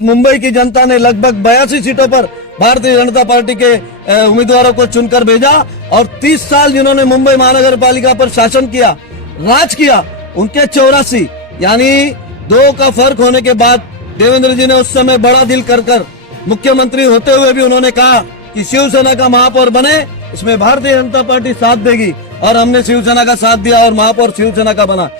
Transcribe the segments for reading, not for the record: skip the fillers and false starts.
मुंबई की जनता ने लगभग 82 सीटों पर भारतीय जनता पार्टी के उम्मीदवारों को चुनकर भेजा और 30 साल जिन्होंने मुंबई महानगर पालिका पर शासन किया, राज किया, उनके 84 यानी 2 का फर्क होने के बाद देवेंद्र जी ने उस समय बड़ा दिल कर मुख्यमंत्री होते हुए भी उन्होंने कहा कि शिवसेना का महापौर बने, इसमें भारतीय जनता पार्टी साथ देगी और हमने शिवसेना का साथ दिया और महापौर शिवसेना का बना।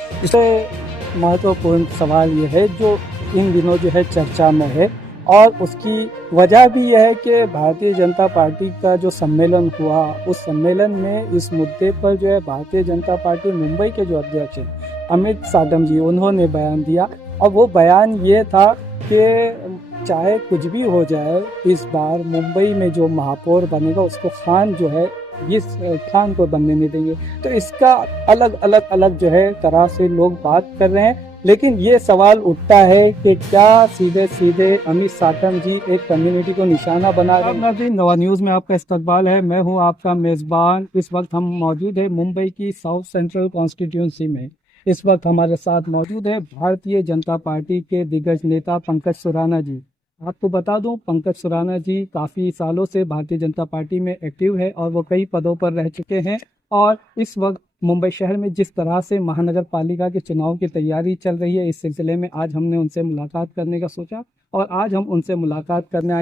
महत्वपूर्ण सवाल ये है जो इन दिनों जो है चर्चा में है और उसकी वजह भी यह है कि भारतीय जनता पार्टी का जो सम्मेलन हुआ, उस सम्मेलन में इस मुद्दे पर जो है भारतीय जनता पार्टी मुंबई के जो अध्यक्ष हैं अमित साटम जी, उन्होंने बयान दिया और वो बयान ये था कि चाहे कुछ भी हो जाए, इस बार मुंबई में जो महापौर बनेगा उसको खान जो है इस खान को बनने नहीं देंगे। तो इसका अलग जो है तरह से लोग बात कर रहे हैं, लेकिन ये सवाल उठता है कि क्या सीधे अमित साटम जी एक कम्युनिटी को निशाना बना रहे हैं। नवा न्यूज़ में आपका इस्तकबाल है। मैं हूं आपका मेज़बान। इस वक्त हम मौजूद है मुंबई की साउथ सेंट्रल कॉन्स्टिट्यूंसी में। इस वक्त हमारे साथ मौजूद है भारतीय जनता पार्टी के दिग्गज नेता पंकज सुराना जी। आपको बता दूं, पंकज सुराना जी काफ़ी सालों से भारतीय जनता पार्टी में एक्टिव है और वो कई पदों पर रह चुके हैं और इस वक्त मुंबई शहर में जिस तरह से महानगर पालिका के चुनाव की तैयारी चल रही है, इस सिलसिले में आज हमने उनसे मुलाकात करने का सोचा और आज हम उनसे मुलाकात करने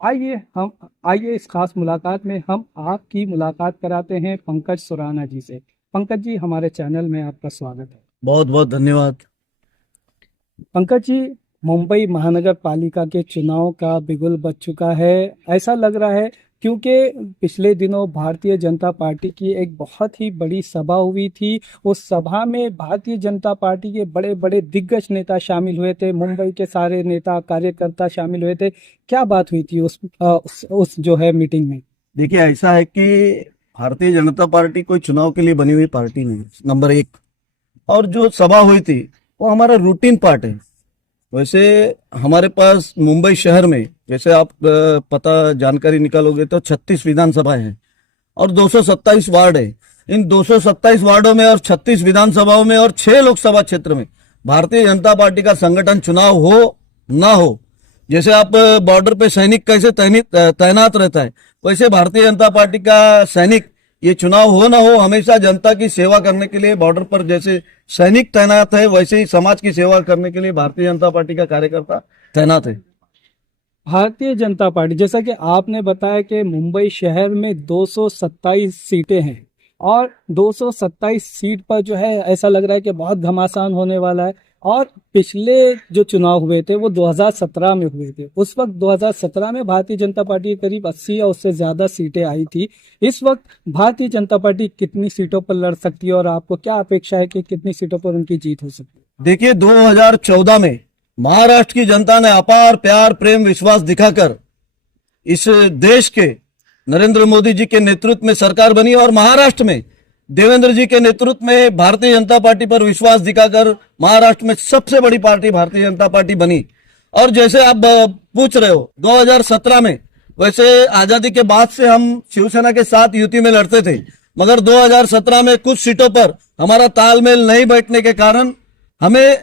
आइए इस खास मुलाकात में हम आपकी मुलाकात कराते हैं पंकज सुराना जी से। पंकज जी, हमारे चैनल में आपका स्वागत है। बहुत बहुत धन्यवाद। पंकज जी, मुंबई महानगर पालिका के चुनाव का बिगुल बज चुका है, ऐसा लग रहा है, क्योंकि पिछले दिनों भारतीय जनता पार्टी की एक बहुत ही बड़ी सभा हुई थी। उस सभा में भारतीय जनता पार्टी के बड़े बड़े दिग्गज नेता शामिल हुए थे, मुंबई के सारे नेता कार्यकर्ता शामिल हुए थे। क्या बात हुई थी उस जो है मीटिंग में? देखिए, ऐसा है कि भारतीय जनता पार्टी कोई चुनाव के लिए बनी हुई पार्टी नहीं, नंबर 1। और जो सभा हुई थी वो हमारा रूटीन पार्ट है। वैसे हमारे पास मुंबई शहर में, जैसे आप पता जानकारी निकालोगे तो 36 विधानसभाएं हैं और 227 वार्ड है। इन 227 वार्डों में और 36 विधानसभाओं में और 6 लोकसभा क्षेत्र में भारतीय जनता पार्टी का संगठन चुनाव हो ना हो, जैसे आप बॉर्डर पे सैनिक कैसे तैनात रहता है, वैसे भारतीय जनता पार्टी का सैनिक, ये चुनाव हो ना हो, हमेशा जनता की सेवा करने के लिए बॉर्डर पर जैसे सैनिक तैनात है, वैसे ही समाज की सेवा करने के लिए भारतीय जनता पार्टी का कार्यकर्ता तैनात है। भारतीय जनता पार्टी, जैसा कि आपने बताया कि मुंबई शहर में 227 सीटें हैं और 227 सीट पर जो है ऐसा लग रहा है कि बहुत घमासान होने वाला है। और पिछले जो चुनाव हुए थे वो 2017 में हुए थे। उस वक्त 2017 में भारतीय जनता पार्टी के करीब 80 या उससे ज्यादा सीटें आई थी। इस वक्त भारतीय जनता पार्टी कितनी सीटों पर लड़ सकती है और आपको क्या अपेक्षा है कि कितनी सीटों पर उनकी जीत हो सकती है? देखिए, 2014 में महाराष्ट्र की जनता ने अपार प्यार, प्रेम, विश्वास दिखाकर इस देश के नरेंद्र मोदी जी के नेतृत्व में सरकार बनी और महाराष्ट्र में देवेंद्र जी के नेतृत्व में भारतीय जनता पार्टी पर विश्वास दिखाकर महाराष्ट्र में सबसे बड़ी पार्टी भारतीय जनता पार्टी बनी। और जैसे आप पूछ रहे हो 2017 में, वैसे आजादी के बाद से हम शिवसेना के साथ युति में लड़ते थे, मगर 2017 में कुछ सीटों पर हमारा तालमेल नहीं बैठने के कारण हमें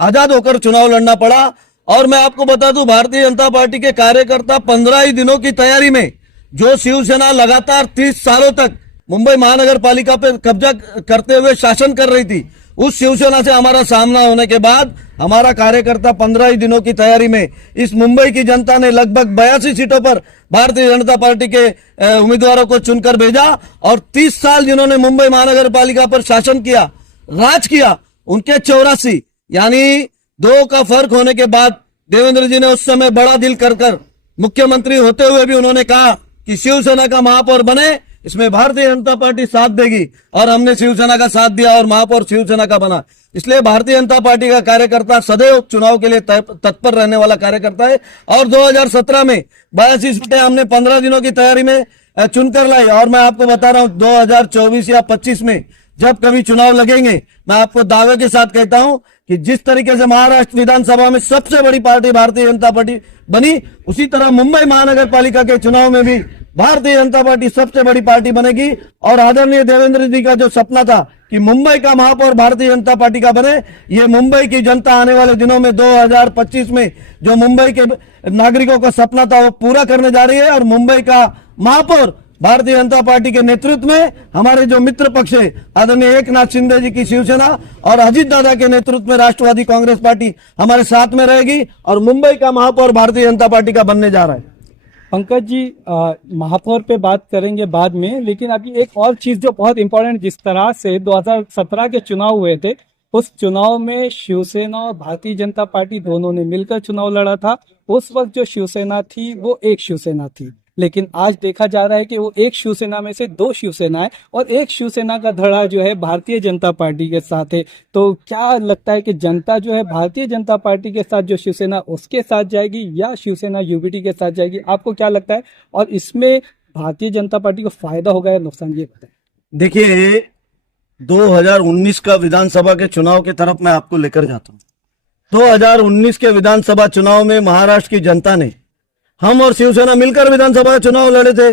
आजाद होकर चुनाव लड़ना पड़ा। और मैं आपको बता दूं, भारतीय जनता पार्टी के कार्यकर्ता 15 ही दिनों की तैयारी में, जो शिवसेना लगातार 30 सालों तक मुंबई महानगर पालिका पे कब्जा करते हुए शासन कर रही थी, उस शिवसेना से हमारा सामना होने के बाद हमारा कार्यकर्ता 15 ही दिनों की तैयारी में इस मुंबई की जनता ने लगभग 82 सीटों पर भारतीय जनता पार्टी के उम्मीदवारों को चुनकर भेजा और 30 साल जिन्होंने मुंबई महानगर पालिका पर शासन किया, राज किया, उनके 84 यानी 2 का फर्क होने के बाद देवेंद्र जी ने उस समय बड़ा दिल कर मुख्यमंत्री होते हुए भी उन्होंने कहा कि शिवसेना का महापौर बने, इसमें भारतीय जनता पार्टी साथ देगी और हमने शिवसेना का साथ दिया और महापौर शिवसेना का बना। इसलिए भारतीय जनता पार्टी का कार्यकर्ता सदैव चुनाव के लिए तत्पर रहने वाला कार्यकर्ता है। और 2017 में 82 सीटें हमने 15 दिनों की तैयारी में चुनकर लाई। और मैं आपको बता रहा हूं, 2024 या 25 में जब कभी चुनाव लगेंगे, मैं आपको दावे के साथ कहता हूं कि जिस तरीके से महाराष्ट्र विधानसभा में सबसे बड़ी पार्टी भारतीय जनता पार्टी बनी, उसी तरह मुंबई महानगर पालिका के चुनाव में भी भारतीय जनता पार्टी सबसे बड़ी पार्टी बनेगी और आदरणीय देवेंद्र जी का जो सपना था कि मुंबई का महापौर भारतीय जनता पार्टी का बने, ये मुंबई की जनता आने वाले दिनों में 2025 में जो मुंबई के नागरिकों का सपना था वो पूरा करने जा रही है। और मुंबई का महापौर भारतीय जनता पार्टी के नेतृत्व में हमारे जो मित्र पक्ष है आदरणीय एकनाथ शिंदे जी की शिवसेना और अजीत दादा के नेतृत्व में राष्ट्रवादी कांग्रेस पार्टी हमारे साथ में रहेगी और मुंबई का महापौर भारतीय जनता पार्टी का बनने जा रहा है। पंकज जी, महापौर पे बात करेंगे बाद में, लेकिन अभी एक और चीज जो बहुत इंपॉर्टेंट, जिस तरह से 2017 के चुनाव हुए थे, उस चुनाव में शिवसेना और भारतीय जनता पार्टी दोनों ने मिलकर चुनाव लड़ा था। उस वक्त जो शिवसेना थी वो एक शिवसेना थी, लेकिन आज देखा जा रहा है कि वो एक शिवसेना में से दो शिवसेना है और एक शिवसेना का धड़ा जो है भारतीय जनता पार्टी के साथ है। तो क्या लगता है कि जनता जो है भारतीय जनता पार्टी के साथ जो शिवसेना उसके साथ जाएगी या शिवसेना यूबीटी के साथ जाएगी? आपको क्या लगता है और इसमें भारतीय जनता पार्टी को फायदा होगा या नुकसान, ये बताएं। देखिए, 2019 का विधानसभा के चुनाव की तरफ मैं आपको लेकर जाता हूँ। 2019 के विधानसभा चुनाव में महाराष्ट्र की जनता ने, हम और शिवसेना मिलकर विधानसभा चुनाव लड़े थे।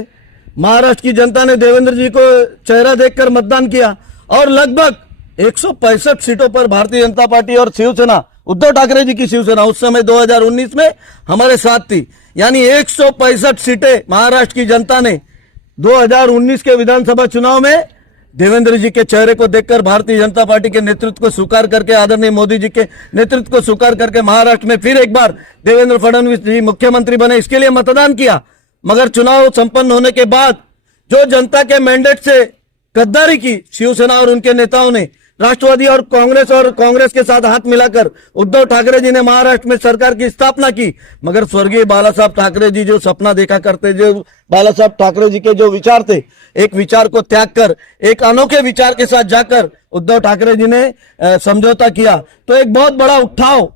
महाराष्ट्र की जनता ने देवेंद्र जी को चेहरा देखकर मतदान किया और लगभग 165 सीटों पर भारतीय जनता पार्टी और शिवसेना, उद्धव ठाकरे जी की शिवसेना उस समय 2019 में हमारे साथ थी। यानी 165 सीटें महाराष्ट्र की जनता ने 2019 के विधानसभा चुनाव में देवेंद्र जी के चेहरे को देखकर, भारतीय जनता पार्टी के नेतृत्व को स्वीकार करके, आदरणीय मोदी जी के नेतृत्व को स्वीकार करके महाराष्ट्र में फिर एक बार देवेंद्र फडणवीस जी मुख्यमंत्री बने, इसके लिए मतदान किया। मगर चुनाव संपन्न होने के बाद जो जनता के मैंडेट से गद्दारी की शिवसेना और उनके नेताओं ने, राष्ट्रवादी और कांग्रेस के साथ हाथ मिलाकर उद्धव ठाकरे जी ने महाराष्ट्र में सरकार की स्थापना की। मगर स्वर्गीय बाला साहब ठाकरे जी जो सपना देखा करते, जो बाला साहब ठाकरे जी के जो विचार थे, एक विचार को त्याग कर एक अनोखे विचार के साथ जाकर उद्धव ठाकरे जी ने समझौता किया। तो एक बहुत बड़ा उठाव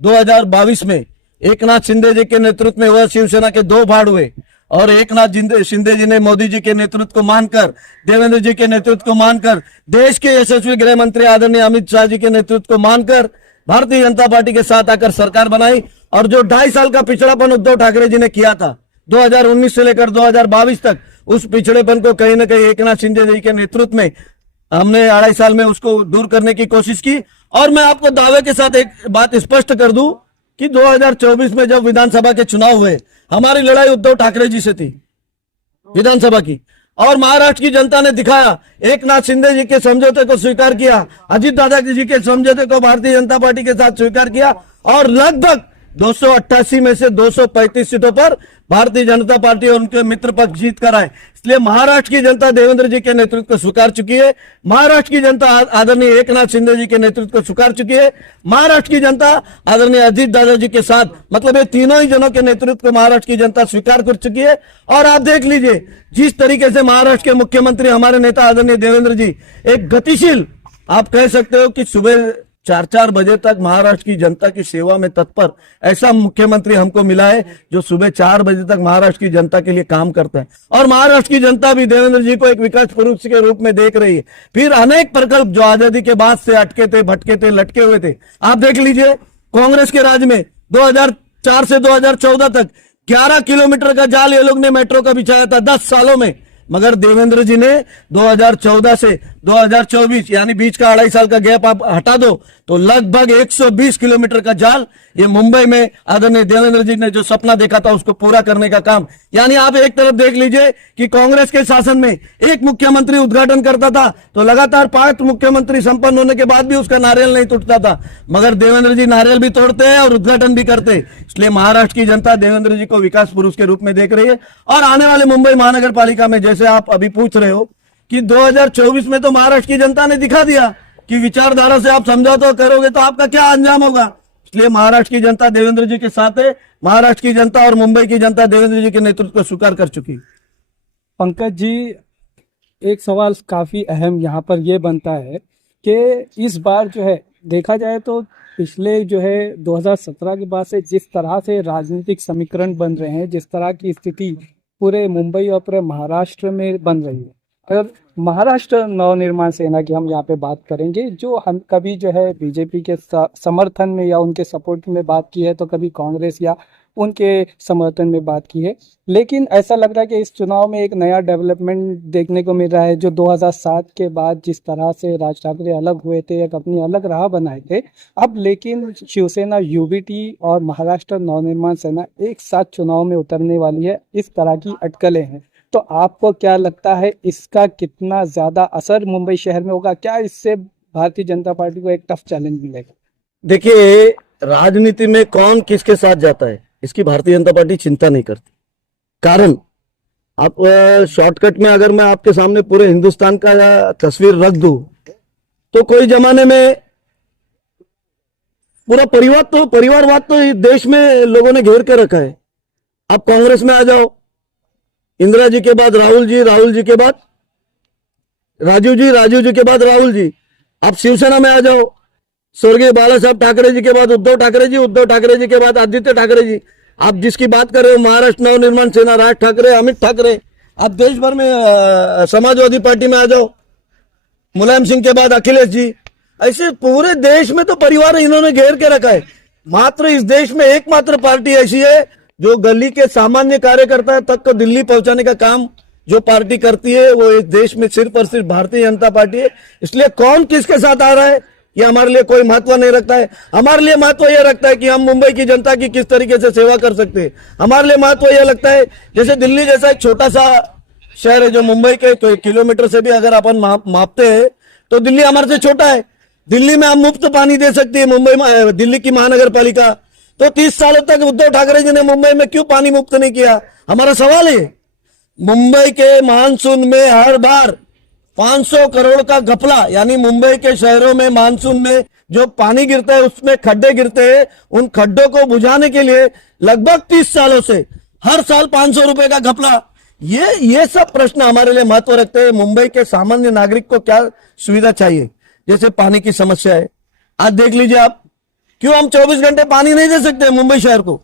2022 में एकनाथ शिंदे जी के नेतृत्व में वह शिवसेना के दो भाड़ हुए और एकनाथ शिंदे जी ने मोदी जी के नेतृत्व को मानकर, देवेंद्र जी के नेतृत्व को मानकर, देश के यशस्वी गृह मंत्री आदरणीय अमित शाह जी के नेतृत्व को मानकर भारतीय जनता पार्टी के साथ आकर सरकार बनाई। और जो 2.5 साल का पिछड़ापन उद्धव ठाकरे जी ने किया था 2019 से लेकर 2022 तक, उस पिछड़ेपन को कहीं ना कहीं एकनाथ शिंदे जी के नेतृत्व में हमने 2.5 साल में उसको दूर करने की कोशिश की। और मैं आपको दावे के साथ एक बात स्पष्ट कर दूं कि 2024 में जब विधानसभा के चुनाव हुए, हमारी लड़ाई उद्धव ठाकरे जी से थी विधानसभा की, और महाराष्ट्र की जनता ने दिखाया, एकनाथ शिंदे जी के समझौते को स्वीकार किया, अजीत दादा जी के समझौते को भारतीय जनता पार्टी के साथ स्वीकार किया और लगभग 288 में से 235 सीटों पर भारतीय जनता पार्टी और उनके मित्र पक्ष जीत कर आए। इसलिए महाराष्ट्र की जनता देवेंद्र जी के नेतृत्व को स्वीकार चुकी है, महाराष्ट्र की जनता आदरणीय एकनाथ शिंदे जी के नेतृत्व को स्वीकार चुकी है, महाराष्ट्र की जनता आदरणीय अजीत दादा जी के साथ, मतलब ये तीनों ही जनों के नेतृत्व को महाराष्ट्र की जनता स्वीकार कर चुकी है। और आप देख लीजिए जिस तरीके से महाराष्ट्र के मुख्यमंत्री हमारे नेता आदरणीय देवेंद्र जी एक गतिशील, आप कह सकते हो कि सुबह 4-4 बजे तक महाराष्ट्र की जनता की सेवा में तत्पर ऐसा मुख्यमंत्री हमको मिला है जो सुबह 4 बजे तक महाराष्ट्र की जनता के लिए काम करता है। और महाराष्ट्र की जनता भी देवेंद्र जी को एक विकास पुरुष के रूप में देख रही है। फिर अनेक प्रकल्प जो आजादी के बाद से अटके थे, भटके थे, लटके हुए थे, आप देख लीजिए कांग्रेस के राज में 2004 से 2014 तक 11 किलोमीटर का जाल ये लोग ने मेट्रो का बिछाया था 10 सालों में। मगर देवेंद्र जी ने 2014 से 2024 यानी बीच का 2.5 साल का गैप आप हटा दो तो लगभग 120 किलोमीटर का जाल ये मुंबई में आदरणीय देवेंद्र जी ने जो सपना देखा था उसको पूरा करने का काम। यानी आप एक तरफ देख लीजिए कि कांग्रेस के शासन में एक मुख्यमंत्री उद्घाटन करता था तो लगातार 5 मुख्यमंत्री संपन्न होने के बाद भी उसका नारियल नहीं टूटता था, मगर देवेंद्र जी नारियल भी तोड़ते हैं और उद्घाटन भी करते हैं। इसलिए महाराष्ट्र की जनता देवेंद्र जी को विकास पुरुष के रूप में देख रही है। और आने वाले मुंबई महानगर पालिका में, जैसे आप अभी पूछ रहे हो कि 2024 में तो महाराष्ट्र की जनता ने दिखा दिया कि विचारधारा से आप समझौता करोगे तो आपका क्या अंजाम होगा। इसलिए महाराष्ट्र की जनता देवेंद्र जी के साथ है। महाराष्ट्र की जनता और मुंबई की जनता देवेंद्र जी के नेतृत्व को स्वीकार कर चुकी। पंकज जी, एक सवाल काफी अहम यहाँ पर यह बनता है कि इस बार जो है देखा जाए तो पिछले जो है 2017 के बाद से जिस तरह से राजनीतिक समीकरण बन रहे हैं, जिस तरह की स्थिति पूरे मुंबई और पूरे महाराष्ट्र में बन रही है, अगर महाराष्ट्र नवनिर्माण सेना की हम यहाँ पे बात करेंगे, जो हम कभी जो है बीजेपी के समर्थन में या उनके सपोर्ट में बात की है, तो कभी कांग्रेस या उनके समर्थन में बात की है। लेकिन ऐसा लग रहा है कि इस चुनाव में एक नया डेवलपमेंट देखने को मिल रहा है। जो 2007 के बाद जिस तरह से राज ठाकरे अलग हुए थे, एक अपनी अलग राह बनाए थे, अब लेकिन शिवसेना यूबीटी और महाराष्ट्र नवनिर्माण सेना एक साथ चुनाव में उतरने वाली है। इस तरह की अटकलें हैं। तो आपको क्या लगता है इसका कितना ज्यादा असर मुंबई शहर में होगा? क्या इससे भारतीय जनता पार्टी को एक टफ चैलेंज मिलेगा? देखिए, राजनीति में कौन किसके साथ जाता है इसकी भारतीय जनता पार्टी चिंता नहीं करती। कारण आप शॉर्टकट में अगर मैं आपके सामने पूरे हिंदुस्तान का तस्वीर रख दूं तो कोई जमाने में पूरा परिवारवाद तो इस देश में लोगों ने घेर के रखा है। आप कांग्रेस में आ जाओ, इंदिरा जी के बाद राहुल जी, राहुल जी के बाद राजीव जी, राजीव जी के बाद राहुल जी। आप शिवसेना में आ जाओ, स्वर्गीय बाला साहब ठाकरे जी के बाद उद्धव ठाकरे जी, उद्धव ठाकरे जी के बाद आदित्य ठाकरे जी। आप जिसकी बात कर रहे हो महाराष्ट्र नवनिर्माण सेना, राज ठाकरे, अमित ठाकरे। आप देश भर में समाजवादी पार्टी में आ जाओ, मुलायम सिंह के बाद अखिलेश जी। ऐसे पूरे देश में तो परिवार इन्होंने घेर के रखा है। मात्र इस देश में एकमात्र पार्टी ऐसी है जो गली के सामान्य कार्यकर्ता तक को दिल्ली पहुंचाने का काम जो पार्टी करती है, वो इस देश में सिर्फ और सिर्फ भारतीय जनता पार्टी है। इसलिए कौन किसके साथ आ रहा है ये हमारे लिए कोई महत्व नहीं रखता है। हमारे लिए महत्व यह रखता है कि हम मुंबई की जनता की किस तरीके से सेवा कर सकते हैं। हमारे लिए महत्व यह लगता है, जैसे दिल्ली जैसा एक छोटा सा शहर है जो मुंबई के किलोमीटर से भी अगर अपन मापते हैं तो दिल्ली हमारे से छोटा है। दिल्ली में हम मुफ्त पानी दे सकते हैं, मुंबई में दिल्ली की महानगर पालिका। तो 30 सालों तक उद्धव ठाकरे जी ने मुंबई में क्यों पानी मुफ्त नहीं किया? हमारा सवाल है। मुंबई के मानसून में हर बार 500 करोड़ का घपला, यानी मुंबई के शहरों में मानसून में जो पानी गिरता है उसमें खड्डे गिरते हैं, उन खड्डों को बुझाने के लिए लगभग 30 सालों से हर साल 500 रुपए का घपला। ये सब प्रश्न हमारे लिए महत्व रखते हैं। मुंबई के सामान्य नागरिक को क्या सुविधा चाहिए, जैसे पानी की समस्या है। आज देख लीजिए आप, क्यों हम 24 घंटे पानी नहीं दे सकते मुंबई शहर को?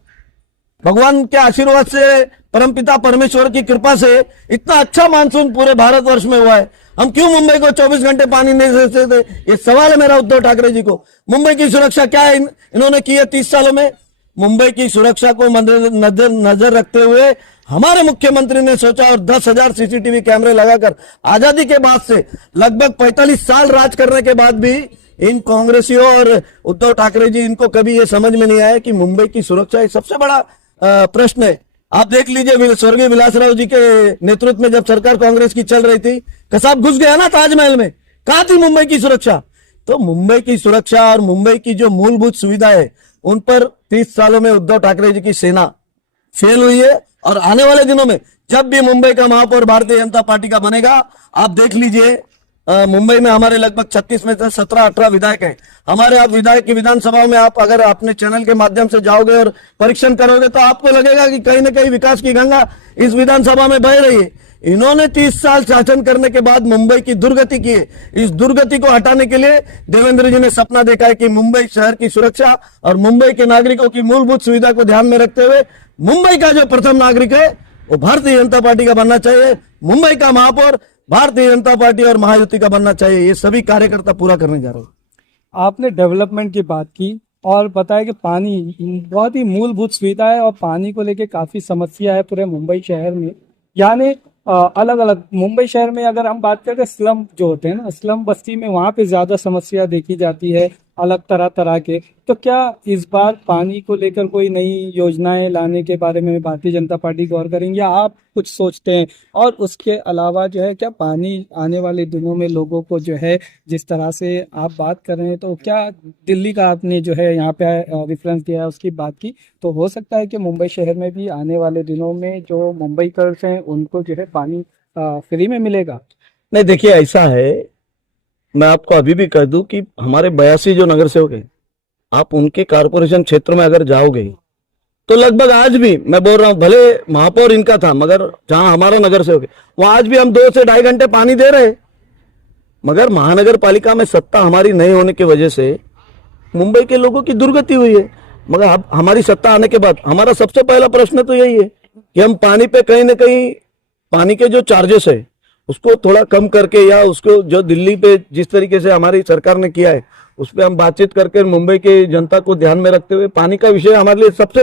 भगवान के आशीर्वाद से, परमपिता परमेश्वर की कृपा से इतना अच्छा मानसून पूरे भारतवर्ष में हुआ है। हम क्यों मुंबई को 24 घंटे पानी नहीं दे सकते? ये सवाल है मेरा उद्धव ठाकरे जी को। मुंबई की सुरक्षा क्या है इन्होंने की है 30 सालों में? मुंबई की सुरक्षा को नजर रखते हुए हमारे मुख्यमंत्री ने सोचा और 10,000 सीसीटीवी कैमरे लगाकर आजादी के बाद से लगभग 45 साल राज करने के बाद भी इन कांग्रेसियों और उद्धव ठाकरे जी, इनको कभी ये समझ में नहीं आया कि मुंबई की सुरक्षा एक सबसे बड़ा प्रश्न है। आप देख लीजिए, स्वर्गीय विलासराव जी के नेतृत्व में जब सरकार कांग्रेस की चल रही थी, कसाब घुस गया ना ताजमहल में। कहां थी मुंबई की सुरक्षा? तो मुंबई की सुरक्षा और मुंबई की जो मूलभूत सुविधा है उन पर 30 सालों में उद्धव ठाकरे जी की सेना फेल हुई है। और आने वाले दिनों में जब भी मुंबई का महापौर भारतीय जनता पार्टी का बनेगा, आप देख लीजिए, मुंबई में हमारे लगभग 36 में से 17-18 विधायक हैं। हमारे आप विधायक की विधानसभाओं में आप अगर अपने चैनल के माध्यम से जाओगे और परीक्षण करोगे तो आपको लगेगा कि कहीं ना कहीं विकास की गंगा इस विधानसभा में बह रही है। इन्होंने 30 साल शासन करने के बाद मुंबई की दुर्गति की है। इस दुर्गति को हटाने के लिए देवेंद्र जी ने सपना देखा है कि मुंबई शहर की सुरक्षा और मुंबई के नागरिकों की मूलभूत सुविधा को ध्यान में रखते हुए मुंबई का जो प्रथम नागरिक है वो भारतीय जनता पार्टी का बनना चाहिए। मुंबई का महापौर भारतीय जनता पार्टी और महायुति का बनना चाहिए। ये सभी कार्यकर्ता पूरा करने जा रहे हैं। आपने डेवलपमेंट की बात की और बताया कि पानी बहुत ही मूलभूत सुविधा है और पानी को लेके काफी समस्या है पूरे मुंबई शहर में। यानी अलग अलग मुंबई शहर में अगर हम बात करें स्लम जो होते हैं ना, स्लम बस्ती में वहाँ पे ज्यादा समस्या देखी जाती है, अलग तरह तरह के। तो क्या इस बार पानी को लेकर कोई नई योजनाएं लाने के बारे में भारतीय जनता पार्टी गौर करेंगे, या आप कुछ सोचते हैं? और उसके अलावा जो है, क्या पानी आने वाले दिनों में लोगों को जो है, जिस तरह से आप बात कर रहे हैं, तो क्या दिल्ली का आपने जो है यहाँ पे रेफरेंस दिया है उसकी बात की, तो हो सकता है कि मुंबई शहर में भी आने वाले दिनों में जो मुंबईकर्स हैं उनको जो है पानी फ्री में मिलेगा? नहीं, देखिए ऐसा है, मैं आपको अभी भी कह दूं कि हमारे 82 जो नगर सेवक हैं, आप उनके कारपोरेशन क्षेत्र में अगर जाओगे तो लगभग आज भी मैं बोल रहा हूं, भले महापौर इनका था मगर जहां हमारा नगर सेवक है वहां आज भी हम 2 से 2.5 घंटे पानी दे रहे हैं। मगर महानगर पालिका में सत्ता हमारी नहीं होने की वजह से मुंबई के लोगों की दुर्गति हुई है। मगर अब हमारी सत्ता आने के बाद हमारा सबसे पहला प्रश्न तो यही है कि हम पानी पे कहीं ना कहीं पानी के जो चार्जेस है उसको थोड़ा कम करके, या उसको जो दिल्ली पे जिस तरीके से हमारी सरकार ने किया है उस पर हम बातचीत करके मुंबई के जनता को ध्यान में रखते हुए पानी का विषय हमारे लिए सबसे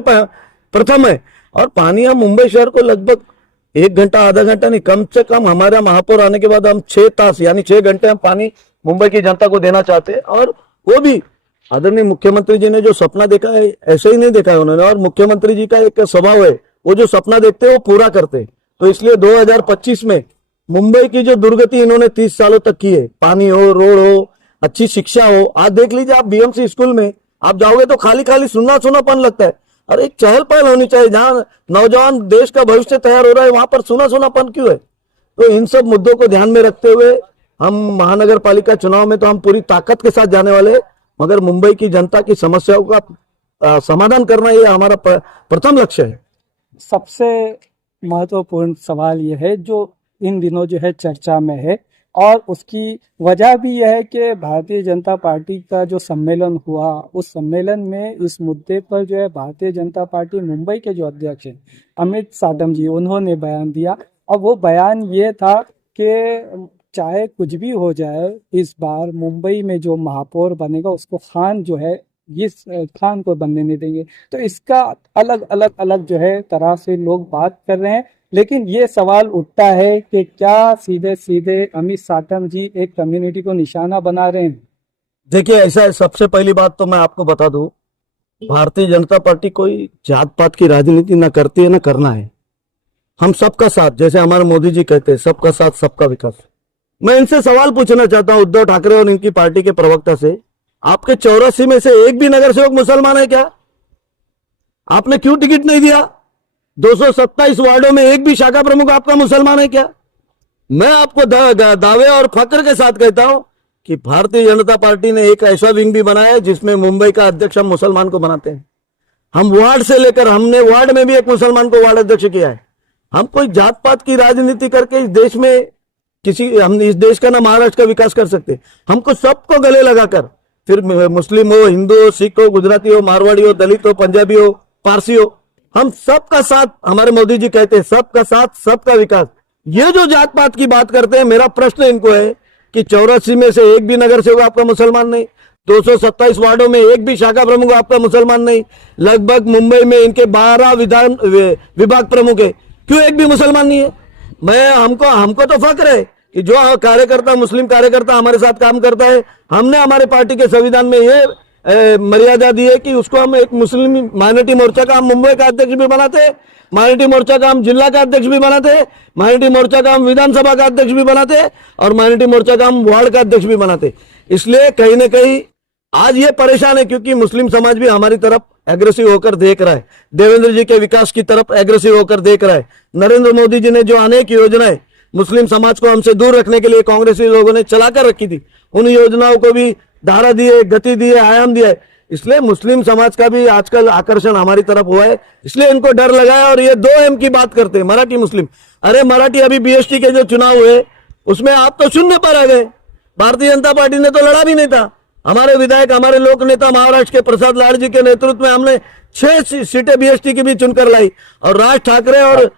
प्रथम है। और पानी हम मुंबई शहर को लगभग 1 घंटा आधा घंटा नहीं, कम से कम हमारा महापौर आने के बाद हम 6 तास यानी 6 घंटे हम पानी मुंबई की जनता को देना चाहते हैं। और वो भी आदरणीय मुख्यमंत्री जी ने जो सपना देखा है ऐसे ही नहीं देखा है उन्होंने, और मुख्यमंत्री जी का एक स्वभाव है, वो जो सपना देखते हैं वो पूरा करते हैं। तो इसलिए 2025 में मुंबई की जो दुर्गति इन्होंने 30 सालों तक की है, पानी हो, रोड हो, अच्छी शिक्षा हो, आज देख लीजिए आप बीएमसी स्कूल में आप जाओगे तो खाली खाली सुनना सुनापन लगता है। और एक चहल पहल होनी चाहिए, जहां नौजवान देश का भविष्य तैयार हो रहा है वहां पर सुना सुनापन क्यों है। तो इन सब मुद्दों को ध्यान में रखते हुए हम महानगर पालिका चुनाव में तो हम पूरी ताकत के साथ जाने वाले, मगर मुंबई की जनता की समस्याओं का समाधान करना ये हमारा प्रथम लक्ष्य है। सबसे महत्वपूर्ण सवाल यह है जो इन दिनों जो है चर्चा में है, और उसकी वजह भी यह है कि भारतीय जनता पार्टी का जो सम्मेलन हुआ, उस सम्मेलन में इस मुद्दे पर जो है भारतीय जनता पार्टी मुंबई के जो अध्यक्ष हैं अमित साटम जी, उन्होंने बयान दिया। और वो बयान ये था कि चाहे कुछ भी हो जाए, इस बार मुंबई में जो महापौर बनेगा उसको खान जो है, इस खान को बनने नहीं देंगे। तो इसका अलग जो है तरह से लोग बात कर रहे हैं, लेकिन ये सवाल उठता है कि क्या सीधे सीधे अमित साटम जी एक कम्युनिटी को निशाना बना रहे हैं? देखिए ऐसा है, सबसे पहली बात तो मैं आपको बता दूं, भारतीय जनता पार्टी कोई जात पात की राजनीति ना करती है ना करना है। हम सबका साथ, जैसे हमारे मोदी जी कहते हैं, सबका साथ सबका विकास। मैं इनसे सवाल पूछना चाहता हूं, उद्धव ठाकरे और इनकी पार्टी के प्रवक्ता से, आपके 84 में से एक भी नगर सेवक मुसलमान है क्या? आपने क्यों टिकट नहीं दिया? 227 वार्डों में एक भी शाखा प्रमुख आपका मुसलमान है क्या? मैं आपको दावे और फक्र के साथ कहता हूं कि भारतीय जनता पार्टी ने एक ऐसा विंग भी बनाया है जिसमें मुंबई का अध्यक्ष हम मुसलमान को बनाते हैं। हम वार्ड से लेकर, हमने वार्ड में भी एक मुसलमान को वार्ड अध्यक्ष किया है। हम कोई जात पात की राजनीति करके इस देश में हम इस देश का ना महाराष्ट्र का विकास कर सकते। हमको सबको गले लगाकर, फिर मुस्लिम हो, हिंदू हो, सिख हो, गुजराती हो, मारवाड़ी हो, दलित हो, पंजाबी हो, पारसी हो, हम सबका साथ, हमारे मोदी जी कहते हैं सबका साथ सबका विकास। ये जो जात पात की बात करते हैं, मेरा प्रश्न इनको है कि 84 में से एक भी नगर सेवक आपका मुसलमान नहीं, 227 वार्डों में एक भी शाखा प्रमुख आपका मुसलमान नहीं, लगभग मुंबई में इनके 12 विभाग प्रमुख है, क्यों एक भी मुसलमान नहीं है? हमको तो फक्र है कि जो कार्यकर्ता, मुस्लिम कार्यकर्ता हमारे साथ काम करता है, हमने हमारे पार्टी के संविधान में ये मर्यादा दी है कि उसको हम एक मुस्लिम माइनॉरिटी मोर्चा का हम मुंबई का अध्यक्ष भी बनाते, माइनॉरिटी मोर्चा का हम जिला का अध्यक्ष भी बनाते, माइनॉरिटी मोर्चा का हम विधानसभा का अध्यक्ष भी बनाते, और माइनॉरिटी मोर्चा का हम वार्ड का अध्यक्ष भी बनाते। इसलिए कहीं ना कहीं आज ये परेशान है क्योंकि मुस्लिम समाज भी हमारी तरफ एग्रेसिव होकर देख रहा है, देवेंद्र जी के विकास की तरफ एग्रेसिव होकर देख रहा है। नरेंद्र मोदी जी ने जो अनेक योजनाएं मुस्लिम समाज को हमसे दूर रखने के लिए कांग्रेसी लोगों ने चलाकर रखी थी, उन योजनाओं को भी धारा दी है, गति दी है, आयाम दिया है। इसलिए मुस्लिम समाज का भी आजकल आकर्षण हमारी तरफ हुआ है, इसलिए इनको डर लगा है। और ये 2M की बात करते हैं, मराठी मुस्लिम। अरे मराठी, अभी BST के जो चुनाव हुए उसमें आप तो शून्य पर आ गए। भारतीय जनता पार्टी ने तो लड़ा भी नहीं था। हमारे विधायक, हमारे लोक नेता महाराष्ट्र के प्रसाद लाड जी के नेतृत्व में हमने 6 सीटें BST की भी चुनकर लाई, और राज ठाकरे और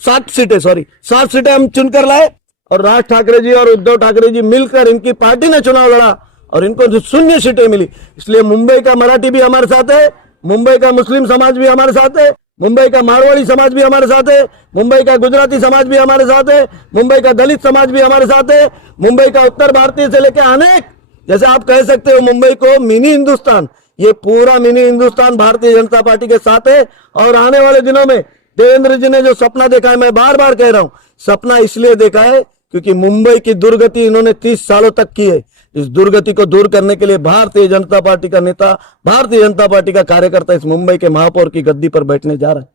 7 सीटें हम चुनकर लाए, और राज ठाकरे जी और उद्धव ठाकरे जी मिलकर इनकी पार्टी ने चुनाव लड़ा और इनको 0 सीटें मिली। इसलिए मुंबई का मराठी भी हमारे साथ है, मुंबई का मुस्लिम समाज भी हमारे साथ है, मुंबई का मारवाड़ी समाज भी हमारे साथ है, मुंबई का गुजराती समाज भी हमारे साथ है, मुंबई का दलित समाज भी हमारे साथ है, मुंबई का उत्तर भारतीय से लेकर अनेक, जैसे आप कह सकते हो मुंबई को मिनी हिंदुस्तान, ये पूरा मिनी हिंदुस्तान भारतीय जनता पार्टी के साथ है। और आने वाले दिनों में देवेंद्र जी ने जो सपना देखा है, मैं बार बार कह रहा हूं, सपना इसलिए देखा है क्योंकि मुंबई की दुर्गति इन्होंने 30 सालों तक की है। इस दुर्गति को दूर करने के लिए भारतीय जनता पार्टी का नेता, भारतीय जनता पार्टी का कार्यकर्ता इस मुंबई के महापौर की गद्दी पर बैठने जा रहा है।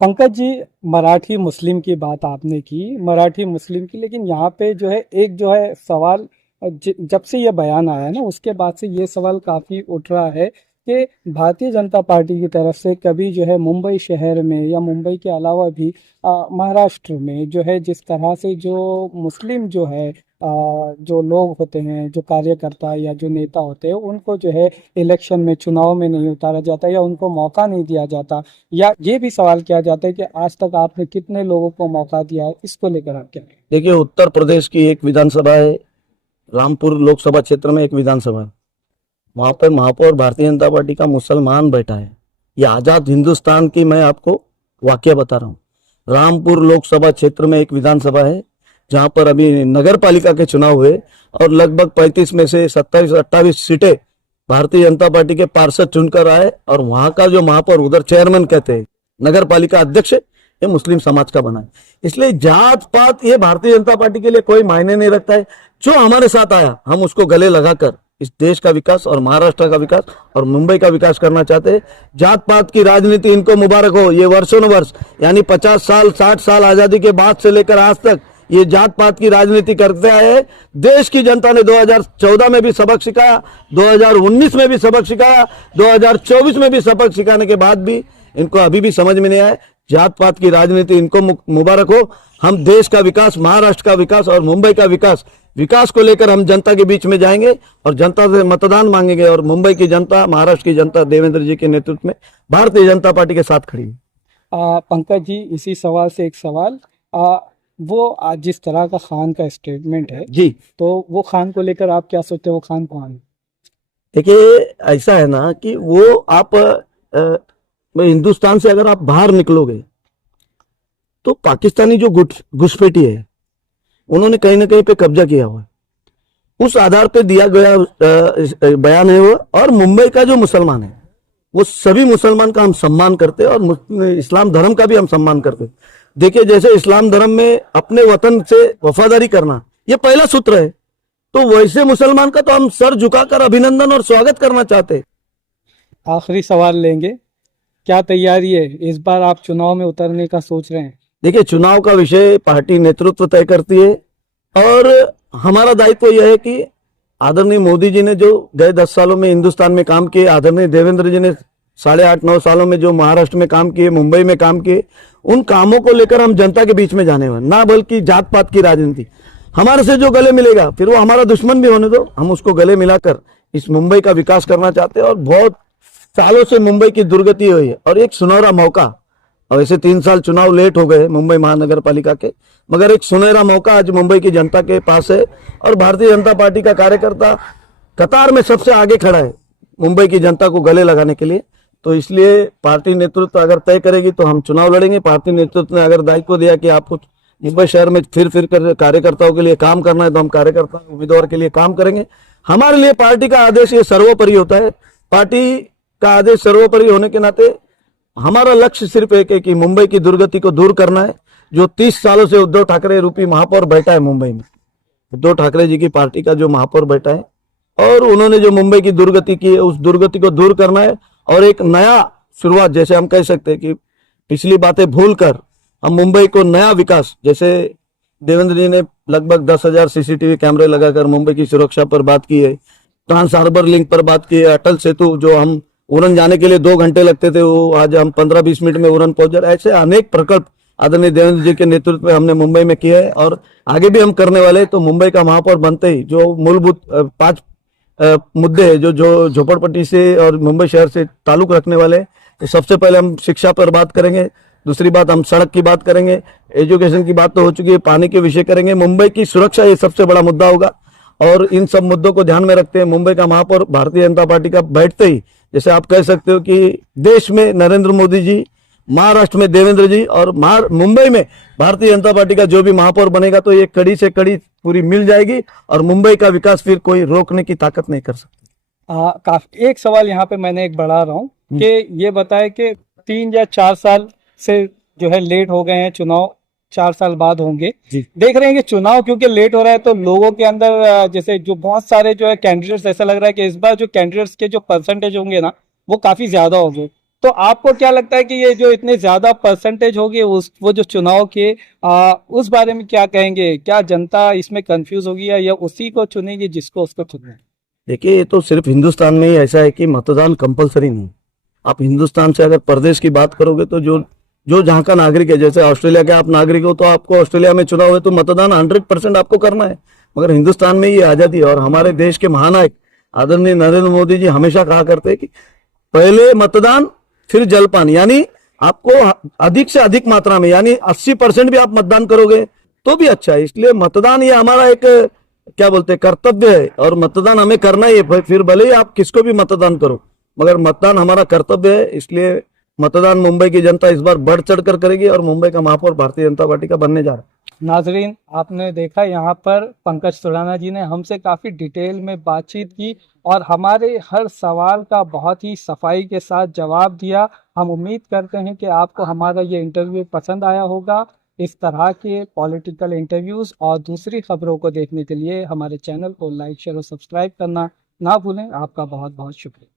पंकज जी, मराठी मुस्लिम की बात आपने की, मराठी मुस्लिम की, लेकिन यहाँ पे जो है एक जो है सवाल, जब से ये बयान आया ना उसके बाद से ये सवाल काफी उठ रहा है कि भारतीय जनता पार्टी की तरफ से कभी जो है मुंबई शहर में या मुंबई के अलावा भी महाराष्ट्र में जो है जिस तरह से जो मुस्लिम जो है जो लोग होते हैं, जो कार्यकर्ता या जो नेता होते हैं, उनको जो है इलेक्शन में, चुनाव में नहीं उतारा जाता या उनको मौका नहीं दिया जाता, या ये भी सवाल किया जाता है कि आज तक आपने कितने लोगों को मौका दिया है, इसको लेकर आप क्या कहें? देखिए, उत्तर प्रदेश की एक विधानसभा है, रामपुर लोकसभा क्षेत्र में एक विधानसभा है, वहां पर महापौर भारतीय जनता पार्टी का मुसलमान बैठा है। ये आजाद हिंदुस्तान की मैं आपको वाकया बता रहा हूँ। रामपुर लोकसभा क्षेत्र में एक विधानसभा है जहां पर अभी नगर पालिका के चुनाव हुए और लगभग 35 में से 27-28 सीटें भारतीय जनता पार्टी के पार्षद चुनकर आए और वहां का जो महापौर उधर चेयरमैन कहते हैं, नगर पालिका अध्यक्ष, ये मुस्लिम समाज का बना है। इसलिए जात पात ये भारतीय जनता पार्टी के लिए कोई मायने नहीं रखता है। जो हमारे साथ आया हम उसको गले लगाकर इस देश का विकास और महाराष्ट्र का विकास और मुंबई का विकास करना चाहते हैं। जात पात की राजनीति इनको मुबारक हो। ये वर्षों वर्ष यानी 50 साल 60 साल आजादी के बाद से लेकर आज तक ये जात पात की राजनीति करते आए हैं। देश की जनता ने 2014 में भी सबक सिखाया, 2019 में भी सबक सिखाया, 2024 में भी सबक सिखाने के बाद भी इनको अभी भी समझ में नहीं आया। जात पात की राजनीति इनको मुबारक हो। हम देश का विकास, महाराष्ट्र का विकास और मुंबई का विकास को लेकर हम जनता के बीच में जाएंगे और जनता से मतदान मांगेंगे और मुंबई की जनता, महाराष्ट्र की जनता देवेंद्र जी के नेतृत्व में भारतीय जनता पार्टी के साथ खड़ी है। पंकज जी, इसी सवाल से एक सवाल, वो आज जिस तरह का खान का स्टेटमेंट है जी, तो वो खान को लेकर आप क्या सोचते हो? वो खान कौन है? देखिए ऐसा है ना कि वो आप हिंदुस्तान से अगर आप बाहर निकलोगे तो पाकिस्तानी जो घुसपैठी है उन्होंने कहीं ना कहीं पे कब्जा किया हुआ है। उस आधार पे दिया गया बयान है वो। और मुंबई का जो मुसलमान है वो सभी मुसलमान का हम सम्मान करते हैं और इस्लाम धर्म का भी हम सम्मान करते हैं। देखिए जैसे इस्लाम धर्म में अपने वतन से वफादारी करना ये पहला सूत्र है, तो वैसे मुसलमान का तो हम सर झुकाकर अभिनंदन और स्वागत करना चाहते हैं। आखिरी सवाल लेंगे, क्या तैयारी है? इस बार आप चुनाव में उतरने का सोच रहे हैं? देखिए चुनाव का विषय पार्टी नेतृत्व तय करती है और हमारा दायित्व यह है कि आदरणीय मोदी जी ने जो गए 10 सालों में हिंदुस्तान में काम किए, आदरणीय देवेंद्र जी ने 8.5-9 सालों में जो महाराष्ट्र में काम किए, मुंबई में काम किए, उन कामों को लेकर हम जनता के बीच में जाने वाले, ना बल्कि जात पात की राजनीति। हमारे से जो गले मिलेगा फिर वो हमारा दुश्मन भी होने दो, हम उसको गले मिलाकर इस मुंबई का विकास करना चाहते हैं। और बहुत सालों से मुंबई की दुर्गति हुई है और एक सुनहरा मौका, और ऐसे 3 साल चुनाव लेट हो गए मुंबई महानगर पालिका के, मगर एक सुनहरा मौका आज मुंबई की जनता के पास है और भारतीय जनता पार्टी का कार्यकर्ता कतार में सबसे आगे खड़ा है मुंबई की जनता को गले लगाने के लिए। तो इसलिए पार्टी नेतृत्व अगर तय करेगी तो हम चुनाव लड़ेंगे। पार्टी नेतृत्व ने अगर दायित्व दिया कि आपको मुंबई शहर में फिर कर कार्यकर्ताओं के लिए काम करना है तो हम कार्यकर्ता उम्मीदवार के लिए काम करेंगे। हमारे लिए पार्टी का आदेश ये सर्वोपरि होता है। पार्टी का आदेश सर्वोपरि होने के नाते हमारा लक्ष्य सिर्फ एक है कि मुंबई की दुर्गति को दूर करना है। जो 30 सालों से उद्धव ठाकरे रूपी महापौर बैठा है मुंबई में, उद्धव ठाकरे जी की पार्टी का जो महापौर बैठा है और उन्होंने जो मुंबई की दुर्गति की है उस दुर्गति को दूर करना है और एक नया शुरुआत, जैसे हम कह सकते हैं कि पिछली बातें भूलकर हम मुंबई को नया विकास, जैसे देवेंद्र जी ने लगभग 10,000 CCTV कैमरे लगाकर मुंबई की सुरक्षा पर बात की है, ट्रांस हार्बर लिंक पर बात की है, अटल सेतु जो हम उड़न जाने के लिए 2 घंटे लगते थे वो आज हम 15-20 मिनट में उड़न पहुंच जाए। ऐसे अनेक प्रकल्प आदरणीय देवेंद्र जी के नेतृत्व में हमने मुंबई में किया है और आगे भी हम करने वाले। तो मुंबई का महापौर बनते ही जो मूलभूत 5 मुद्दे हैं जो झोपड़पट्टी से और मुंबई शहर से ताल्लुक रखने वाले, तो सबसे पहले हम शिक्षा पर बात करेंगे, दूसरी बात हम सड़क की बात करेंगे, एजुकेशन की बात तो हो चुकी है, पानी के विषय करेंगे, मुंबई की सुरक्षा ये सबसे बड़ा मुद्दा होगा। और इन सब मुद्दों को ध्यान में रखते हैं मुंबई का महापौर भारतीय जनता पार्टी का बैठते ही, जैसे आप कह सकते हो कि देश में नरेंद्र मोदी जी, महाराष्ट्र में देवेंद्र जी और मुंबई में भारतीय जनता पार्टी का जो भी महापौर बनेगा तो ये कड़ी से कड़ी पूरी मिल जाएगी और मुंबई का विकास फिर कोई रोकने की ताकत नहीं कर सकता। काफी एक सवाल यहाँ पे मैंने एक बढ़ा रहा हूँ कि ये बताए कि 3 या 4 साल से जो है लेट हो गए हैं, चुनाव 4 साल बाद होंगे। देख रहे हैं कि चुनाव क्योंकि लेट हो रहा है तो लोगों के अंदर जैसे जो बहुत सारे जो है कैंडिडेट्स, ऐसा लग रहा है कि इस बार जो कैंडिडेट्स के जो परसेंटेज होंगे ना वो काफी ज्यादा होंगे। तो आपको क्या लगता है कि ये जो इतने ज्यादा परसेंटेज होगी वो जो चुनाव के उस बारे में क्या कहेंगे? क्या जनता इसमें कंफ्यूज होगी या उसी को चुनेगी जिसको उसको चुनना है? देखिए ये तो सिर्फ हिंदुस्तान में ही ऐसा है कि मतदान कंपलसरी नहीं। आप हिंदुस्तान से अगर प्रदेश की बात करोगे तो जो जहाँ का नागरिक है, जैसे ऑस्ट्रेलिया के आप नागरिक हो तो आपको ऑस्ट्रेलिया में चुनाव हुए तो मतदान 100% आपको करना है। मगर हिंदुस्तान में ये आजादी और हमारे देश के महानायक आदरणीय नरेंद्र मोदी जी हमेशा कहा करते हैं कि पहले मतदान फिर जलपान, यानी आपको अधिक से अधिक मात्रा में, यानी 80% भी आप मतदान करोगे तो भी अच्छा है। इसलिए मतदान ये हमारा एक क्या बोलते हैं कर्तव्य है और मतदान हमें करना ही है। फिर भले ही आप किसको भी मतदान करो, मगर मतदान हमारा कर्तव्य है, इसलिए मतदान मुंबई की जनता इस बार बढ़ चढ़ कर करेगी और मुंबई का महापौर भारतीय जनता पार्टी का बनने जा रहा है। नाजरीन, आपने देखा यहाँ पर पंकज सुराना जी ने हमसे काफ़ी डिटेल में बातचीत की और हमारे हर सवाल का बहुत ही सफाई के साथ जवाब दिया। हम उम्मीद करते हैं कि आपको हमारा ये इंटरव्यू पसंद आया होगा। इस तरह के पॉलिटिकल इंटरव्यूज़ और दूसरी खबरों को देखने के लिए हमारे चैनल को लाइक शेयर और सब्सक्राइब करना ना भूलें। आपका बहुत बहुत शुक्रिया।